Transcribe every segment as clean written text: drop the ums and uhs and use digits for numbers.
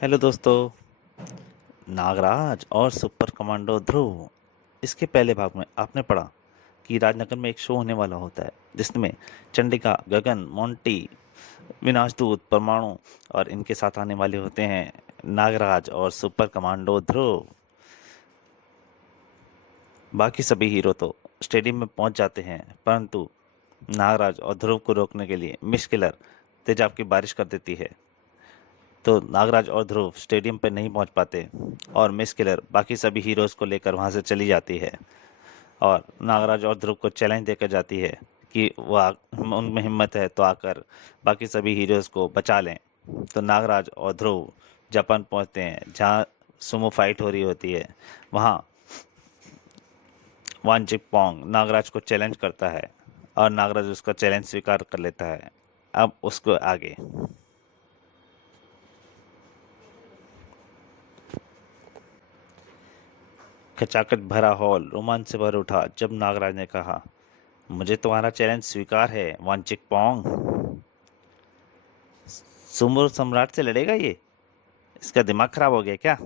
Hello दोस्तों। नागराज और super commando ध्रुव। इसके पहले भाग में आपने पढ़ा कि राजनगर में एक शो होने वाला होता है जिसमें चंडिका, गगन, मोंटी, विनाशदूत, परमाणु और इनके साथ आने वाले होते हैं नागराज और सुपर कमांडो ध्रुव। बाकी सभी हीरो तो स्टेडियम में पहुंच जाते हैं, परंतु नागराज और ध्रुव को रोकने के लिए मिस किलर तेजाब की बारिश कर देती है। तो नागराज और ध्रुव स्टेडियम पर नहीं पहुंच पाते और मिस किलर बाकी सभी हीरोज को लेकर वहां से चली जाती है और नागराज और ध्रुव को चैलेंज देकर जाती है कि उनमें हिम्मत है तो आकर बाकी सभी हीरोज को बचा लें। तो नागराज और ध्रुव जापान पहुंचते हैं जहां सुमो फाइट हो रही होती है। वहां वान चिक पोंग नागराज को चैलेंज करता है और नागराज उसका चैलेंज स्वीकार कर लेता है। अब उसको आगे खचाखच भरा हॉल रोमांच से भर उठा जब नागराज ने कहा, मुझे तुम्हारा चैलेंज स्वीकार है वांचिक पोंग। सुमो सम्राट से लड़ेगा ये? इसका दिमाग खराब हो गया क्या?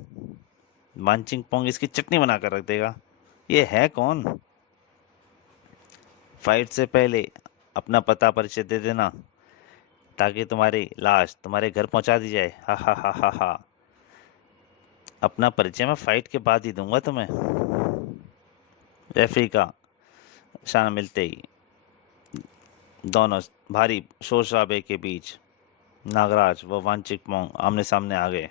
वांचिक पोंग इसकी चटनी बनाकर रख देगा। ये है कौन? फाइट से पहले अपना पता परिचय दे देना ताकि तुम्हारी लाश तुम्हारे घर पहुंचा दी जाए। हा हा हा हा हा। अपना परिचय मैं फाइट के बाद ही दूंगा तुम्हें। रेफरी का इशारा मिलते ही दोनों भारी शोर शराबे के बीच नागराज व वांचिक पोंग आमने सामने आ गए।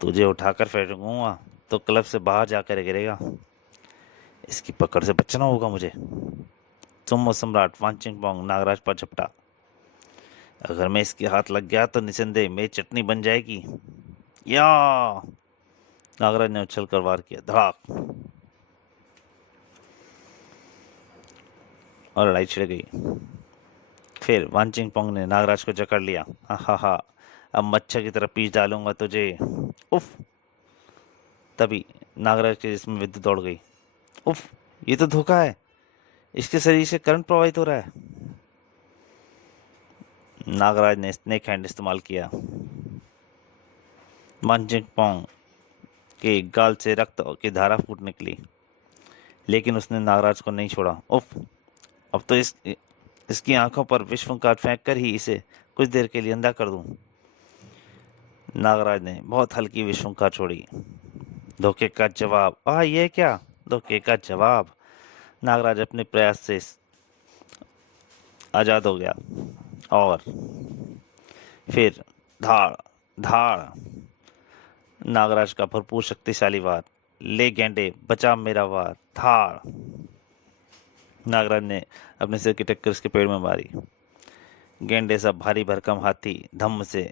तुझे उठाकर फेंकूंगा तो क्लब से बाहर जाकर गिरेगा। इसकी पकड़ से बचना होगा मुझे। सुमो सम्राट वांचिक पोंग नागराज पर झपटा। अगर मैं इसके हाथ लग गया तो निसंदेह मेरी चटनी बन जाएगी। या नागराज ने उछल कर वार किया। धड़ाक और लड़ाई छिड़ गई। फिर वांचिंग पोंग ने नागराज को जकड़ लिया। हा हा हा। अब मच्छर की तरह पीस डालूंगा तुझे। उफ। तभी नागराज के जिस्म में विद्युत दौड़ गई। उफ, ये तो धोखा है। इसके शरीर से करंट प्रवाहित हो रहा है। नागराज ने स्नेक हैंड इस्तेमाल किया। वांचिंग पोंग के गाल से रक्त की धारा फूट निकली, लेकिन उसने नागराज को नहीं छोड़ा। उफ, अब तो इसकी आंखों पर विश्वकार फेंक कर ही इसे कुछ देर के लिए अंधा कर दूं। नागराज ने बहुत हल्की विश्वकार छोड़ी। धोखे का जवाब। ये क्या? धोखे का जवाब। नागराज अपने प्रयास से आजाद हो गया और फिर धाड़ धाड़ नागराज का भरपूर शक्तिशाली वार। ले गेंडे बचा मेरा वार। धाड़ नागराज ने अपने सिर की टक्कर उसके पेड़ में मारी। गेंडे सा भारी भरकम हाथी धम्म से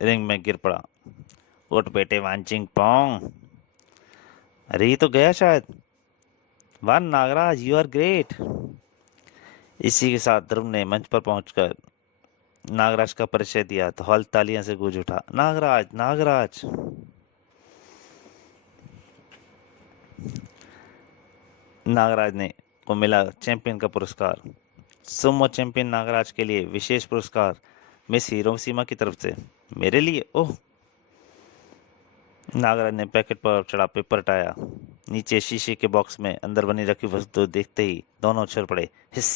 रिंग में गिर पड़ा। उठ बेटे वांचिंग पोंग। अरे ये तो गया शायद। वाह नागराज, यू आर ग्रेट। इसी के साथ ध्रुव ने मंच पर पहुंचकर नागराज का परिचय दिया तो हॉल तालियां से गूंज उठा। नागराज नागराज। नागराज ने को मिला चैंपियन का पुरस्कार। सुमो चैंपियन नागराज के लिए विशेष पुरस्कार मिस हीरो सीमा की तरफ से। मेरे लिए? ओह। नागराज ने पैकेट पर चढ़ा पेपर हटाया। नीचे शीशे के बॉक्स में अंदर बनी रखी वस्तु देखते ही दोनों उछल पड़े। हिस।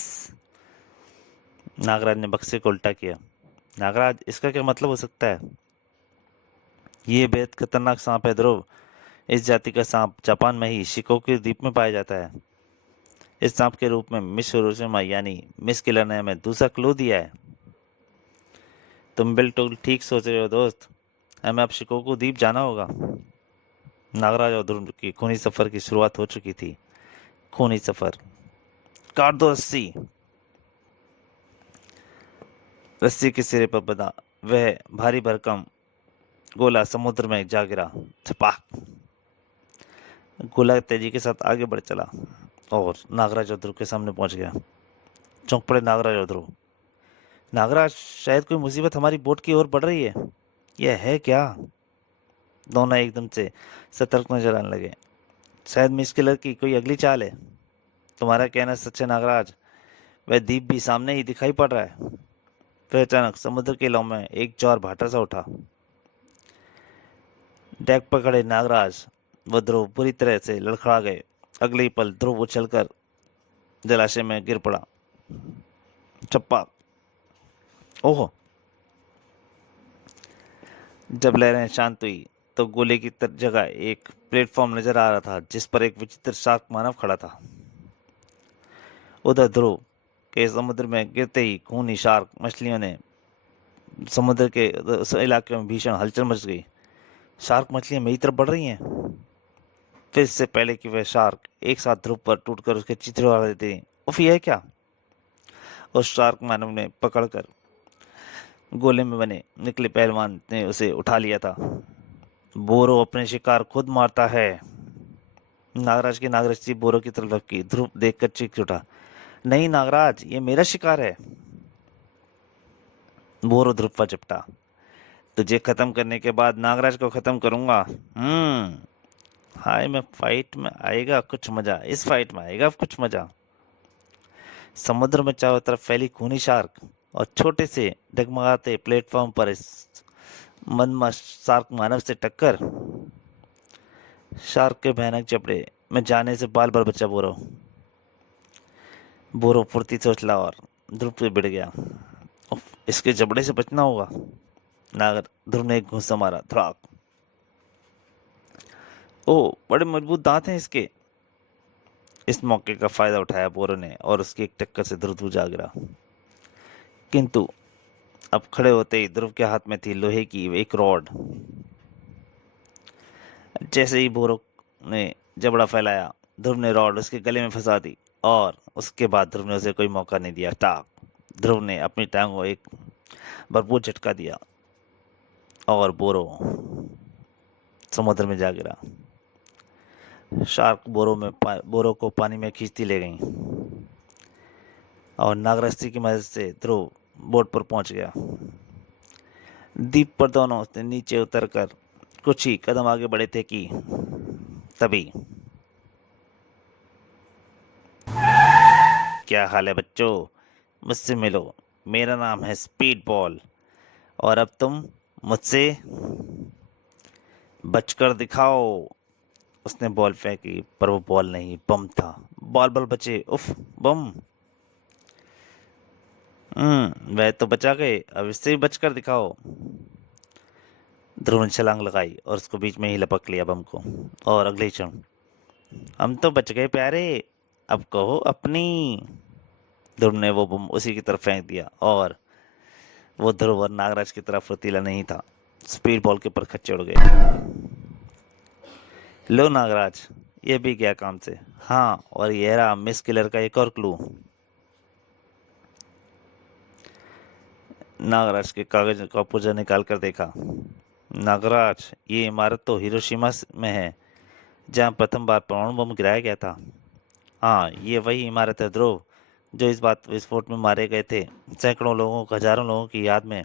नागराज ने बक्से को उल्टा किया। नागराज, इसका क्या मतलब हो सकता है? ये बेहद खतरनाक सांप है ध्रुव। इस जाति का सांप जापान में ही शिकोकू द्वीप में पाया जाता है। इस सांप के रूप में मिस हिरोशिमा यानी मिस किलर ने हमें दूसरा क्लू दिया है। तुम बिल्कुल ठीक सोच रहे हो दोस्त। हमें अब शिकोकू द्वीप जाना होगा। नागराज और ध्रुव की खूनी सफर की शुरुआत हो चुकी थी। खूनी सफर। काट दो रस्सी। रस्सी के सिरे पर बंधा वह भारी भरकम गोला समुद्र में जा गिरा। छपाक। गोला तेजी के साथ आगे बढ़ चला और नागराज और ध्रुव के सामने पहुंच गया। चौंक पड़े नागराज और ध्रुव। नागराज, शायद कोई मुसीबत हमारी बोट की ओर बढ़ रही है। यह है क्या? दोनों एकदम से सतर्क नजर आने लगे। शायद मिस किलर की कोई अगली चाल है। तुम्हारा कहना सच है नागराज। वह द्वीप भी सामने ही दिखाई पड़ रहा है। फिर अचानक समुद्र के लौ में एक ज्वार भाटा सा उठा। डेक पर खड़े नागराज व ध्रुव बुरी तरह से लड़खड़ा गए। अगले ही पल ध्रुव उछलकर जलाशय में गिर पड़ा। चप्पा। ओह। जब लहरें शांत हुई तो गोले की जगह एक प्लेटफॉर्म नजर आ रहा था जिस पर एक विचित्र शार्क मानव खड़ा था। उधर ध्रुव के समुद्र में गिरते ही खूनी शार्क मछलियों ने समुद्र के उस इलाके में भीषण हलचल मच गई। शार्क मछलियां मेरी तरफ बढ़ रही हैं। फिर इससे पहले कि वह शार्क एक साथ ध्रुव पर टूटकर उसके चित्र उड़ा देते। उफ, यह है क्या? उस शार्क मानव ने पकड़कर गोले में बने निकले पहलवान ने उसे उठा लिया था। बोरो अपने शिकार खुद मारता है। नागराज की नागरस्ती बोरो की तरफ लपकी। ध्रुव देखकर चीख उठा, नहीं नागराज, ये मेरा शिकार है। बोरो ध्रुव पर चिपटा, तुझे खत्म करने के बाद नागराज को खत्म करूंगा। हाय, मैं फाइट में आएगा कुछ मजा, इस फाइट में आएगा कुछ मजा। समुद्र में चारों तरफ फैली खूनी शार्क और छोटे से डगमगाते प्लेटफॉर्म पर इस मनमस्त शार्क मानव से टक्कर। शार्क के भयानक चपड़े में जाने से बाल बाल बचा बोरो। बोरो फुर्ती से उछला और ध्रुव पे भिड़ गया। इसके जबड़े से बचना होगा। नागर ध्रुव ने एक घुसा मारा। थ्राक। ओ, बड़े मजबूत दांत हैं इसके। इस मौके का फायदा उठाया बोरो ने और उसकी एक टक्कर से ध्रुव जा गिरा। किंतु अब खड़े होते ही ध्रुव के हाथ में थी लोहे की एक रॉड। जैसे ही बोरो ने जबड़ा फैलाया, ध्रुव ने रॉड उसके गले में फंसा दी और उसके बाद ध्रुव ने उसे कोई मौका नहीं दिया। टाक। ध्रुव ने अपनी टांग को एक भरपूर झटका दिया और समुद्र में जा गिरा। शार्क बोरो को पानी में खींचती ले गई और नागरस्ती की मदद से ध्रुव बोट पर पहुंच गया। द्वीप पर दोनों ने नीचे उतरकर कुछ ही कदम आगे बढ़े थे कि तभी, क्या हाल है बच्चों, मुझसे मिलो। मेरा नाम है स्पीड बॉल और अब तुम मुझसे बचकर दिखाओ। उसने बॉल फेंकी पर वो बॉल नहीं, बम था। बॉल बॉल बचे। उफ, बम। वह तो बचा गए, अब इससे भी बचकर दिखाओ। ध्रुव ने छलांग लगाई और उसको बीच में ही लपक लिया बम को। और अगले ही क्षण, हम तो बच गए प्यारे, अब कहो अपनी। ध्रुव ने वो बम उसी की तरफ फेंक दिया और वो ध्रुव और नागराज की तरफ फुर्तीला नहीं था। स्पीड बॉल के ऊपर खच्चे उड़ गए। लो नागराज, ये भी गया काम से। हाँ, और ये रहा मिस किलर का एक और क्लू। नागराज के कागज का पुर्जा निकाल कर देखा। नागराज, ये इमारत तो हिरोशिमा में है जहाँ प्रथम बार परमाणु बम गिराया गया था। हाँ, ये वही इमारत है ध्रुव जो इस बात विस्फोट में मारे गए थे। सैकड़ों लोगों, हजारों लोगों की याद में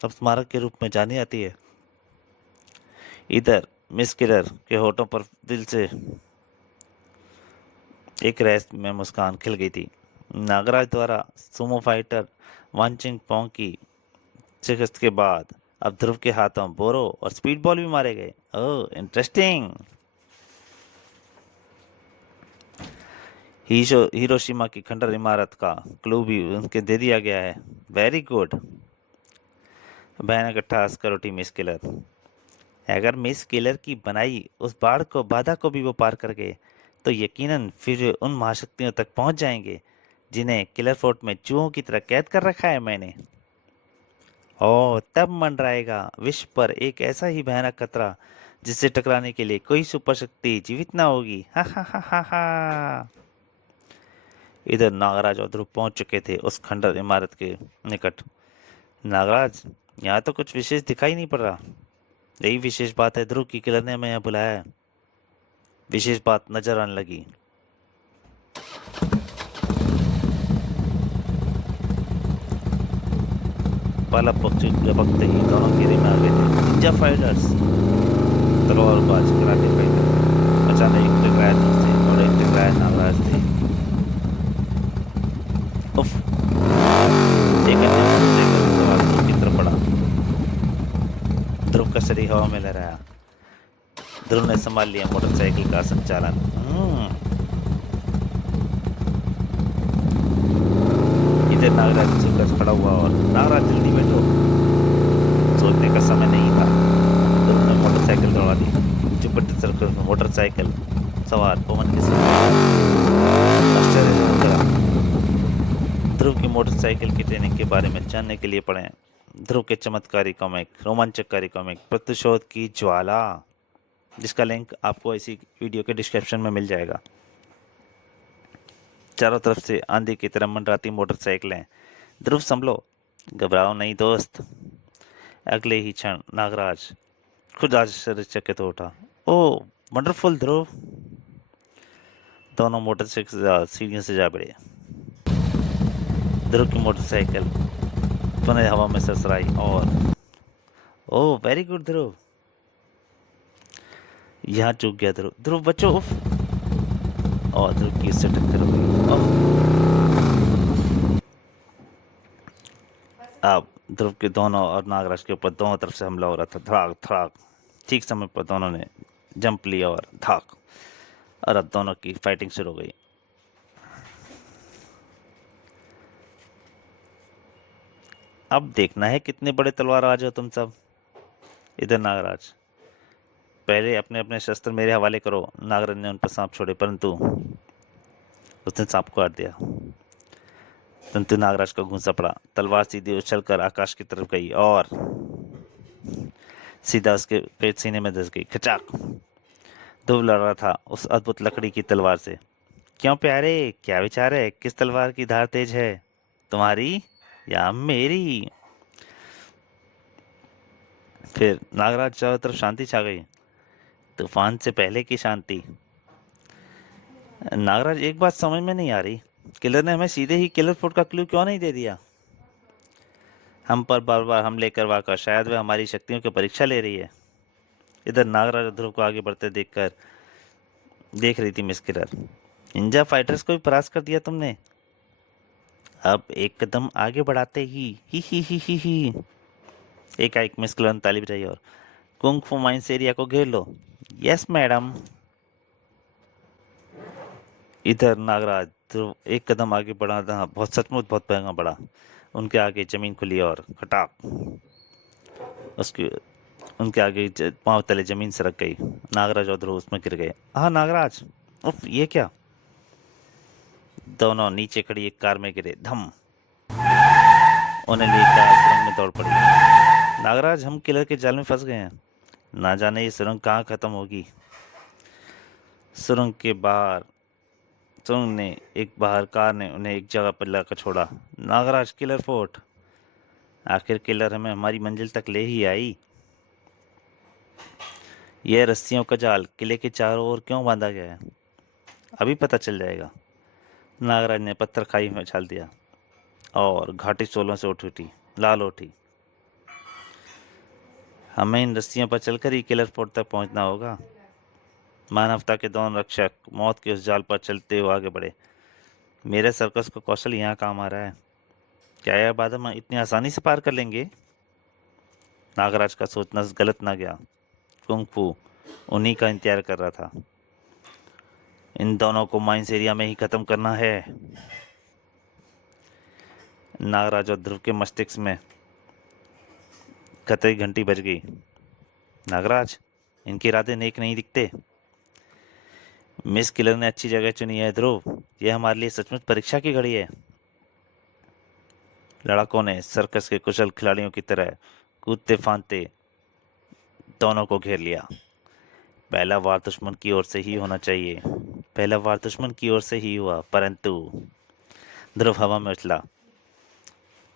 अब स्मारक के रूप में जानी जाती है। इधर मिस किलर के होठों पर दिल से एक रहस्य में मुस्कान खिल गई थी। नागराज द्वारा सुमो फाइटर वांचिंग पोंग की शिकस्त के बाद अब ध्रुव के हाथों बोरो और स्पीड बॉल भी मारे गए। ओह, इंटरेस्टिंग। हिरोशिमा की खंडर इमारत का क्लू भी उनके दे दिया गया है। Very good. भयानक अट्टहास कर उठी मिस किलर। अगर मिस किलर की बनाई उस बाधा को भी वो पार कर गए तो यकीनन फिर उन महाशक्तियों तक पहुंच जाएंगे जिन्हें किलर फोर्ट में चूहों की तरह कैद कर रखा है मैंने। ओह, तब मंडराएगा विश्व पर एक ऐसा ही भयानक खतरा जिससे टकराने के लिए कोई सुपर शक्ति जीवित ना होगी। हा हा हा हा हा। इधर नागराज और ध्रुव पहुंच चुके थे उस खंडर इमारत के निकट। नागराज, यहाँ तो कुछ विशेष दिखाई नहीं पड़ रहा। यही विशेष बात है ध्रुव की किलर ने हमें यहाँ बुलाया है। विशेष बात नजर आने लगी। पाला पक्षी लपकते ही दोनों घेरे में आ गए थे। निंजा फाइटर्स, तलवारबाज कराटे फाइटर। अचानक एक टकराया ध्रुव से और एक टकराया नागराज थे। उफ। एक अन्य मोटरसाइकिल सवार ध्रुव की तरफ बढ़ा। ध्रुव का शरीर हवा में लहराया। ध्रुव ने संभाल लिया मोटरसाइकिल का संचालन। इधर नागराज झुककर खड़ा हुआ और नागराज जल्दी बैठो। सोचने का समय नहीं था। ध्रुव ने मोटरसाइकिल दौड़ा दी। जुपिटर सर्कल में मोटरसाइकिल सवार पवन के साथ आश्चर्य से उतरा। ध्रुव की मोटरसाइकिल की ट्रेनिंग के बारे में जानने के लिए पढ़ें ध्रुव के चमत्कारी कॉमिक, रोमांचकारी कॉमिक प्रतिशोध की ज्वाला, जिसका लिंक आपको इसी वीडियो के डिस्क्रिप्शन में मिल जाएगा। चारों तरफ से आंधी की तरह मंडराती मोटरसाइकिलें। ध्रुव संभलो, घबराओ नहीं दोस्त। अगले ही क्षण नागराज खुद आश्चर्यचकित हो उठा। ओह वंडरफुल ध्रुव। दोनों मोटरसाइकिल सीढ़ियों से जा बढ़े। ध्रुव की मोटरसाइकिल पुनः हवा में सरसराई और ओह वेरी गुड ध्रुव। यहाँ चूक गया ध्रुव। ध्रुव बचो। उफ। और ध्रुव की इससे टक्कर हो गई। अब ध्रुव के दोनों और नागराज के ऊपर दोनों तरफ से हमला हो रहा था। धड़ाक धड़ाक। ठीक समय पर दोनों ने जंप लिया और धाक, और अब दोनों की फाइटिंग शुरू हो गई। अब देखना है कितने बड़े तलवारबाज हो तुम सब। इधर नागराज, पहले अपने अपने शस्त्र मेरे हवाले करो। नागराज ने उन पर सांप छोड़े, परंतु उसने सांप को काट दिया। परंतु नागराज का घूंसा पड़ा। तलवार सीधी उछलकर आकाश की तरफ गई और सीधा उसके पेट सीने में धंस गई। खचाक। ध्रुव लड़ रहा था उस अद्भुत लकड़ी की तलवार से। क्यों प्यारे, क्या विचार है? किस तलवार की धार तेज है, तुम्हारी या मेरी? फिर नागराज चारों तरफ शांति छा गई। तूफान से पहले की शांति। नागराज एक बात समझ में नहीं आ रही, किलर ने हमें सीधे ही किलर फुट का क्लू क्यों नहीं दे दिया? हम पर बार बार हमले करवाकर शायद वह हमारी शक्तियों की परीक्षा ले रही है। इधर नागराज ध्रुव को आगे बढ़ते देख रही थी मिस किलर। निंजा फाइटर्स को भी परास्त कर दिया तुमने। अब एक कदम आगे बढ़ाते ही एकाएक मिस किलर ने ताली बजाई और कुंग फू माइंस एरिया को घेर लो। Yes madam. इधर नागराज ध्रुव एक कदम आगे बढ़ा था, बहुत सचमुच बहुत महंगा बढ़ा। उनके आगे जमीन खुली और खटाक, उसके उनके आगे पांव तले जमीन सरक गई। नागराज और ध्रुव उसमें गिर गए। हाँ नागराज, उफ ये क्या? दोनों नीचे खड़ी एक कार में गिरे। धम। उन्हें लेकर सुरंग में दौड़ पड़ी। नागराज, हम किलर के जाल में फंस गए हैं। ना जाने ये सुरंग कहाँ खत्म होगी। सुरंग के बाहर कार ने उन्हें एक जगह पर लाकर छोड़ा। Nagraj, killer fort. आखिर किलर हमें हमारी मंजिल तक ले ही आई। यह रस्सियों का जाल किले के चारों ओर क्यों बांधा गया है, अभी पता चल जाएगा। नागराज ने पत्थर खाई में उछाल दिया और घाटी चोलों से लाल उठी। हमें इन रस्सियों पर चलकर ही किलर फोर्ट तक पहुंचना होगा। मानवता के दोनों रक्षक मौत के उस जाल पर चलते हुए आगे बढ़े। मेरे सर्कस का कौशल यहाँ काम आ रहा है। क्या यह बाधा हम इतनी आसानी से पार कर लेंगे? नागराज का सोचना गलत ना गया। कुंग फू उन्हीं का इंतजार कर रहा था। इन दोनों को माइंस एरिया में ही खत्म करना है। नागराज और ध्रुव के मस्तिष्क में कतई घंटी बज गई। नागराज, इनके इरादे नेक नहीं दिखते। मिस किलर ने अच्छी जगह चुनी है ध्रुव, यह हमारे लिए सचमुच परीक्षा की घड़ी है। लड़कों ने सर्कस के कुशल खिलाड़ियों की तरह कूदते फांदते दोनों को घेर लिया। पहला वार दुश्मन की ओर से ही होना चाहिए। पहला वार दुश्मन की ओर से ही हुआ, परंतु ध्रुव हवा में उछला।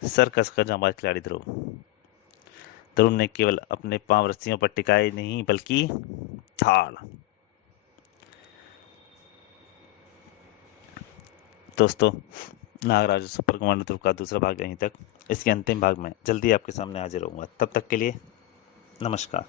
सर्कस का जांबाज खिलाड़ी ध्रुव ने केवल अपने पांव रस्सियों पर टिकाए नहीं, बल्कि थाड़। दोस्तों, नागराज सुपर कमांडो ध्रुव का दूसरा भाग यहीं तक। इसके अंतिम भाग में जल्दी आपके सामने हाजिर होऊंगा। तब तक के लिए नमस्कार।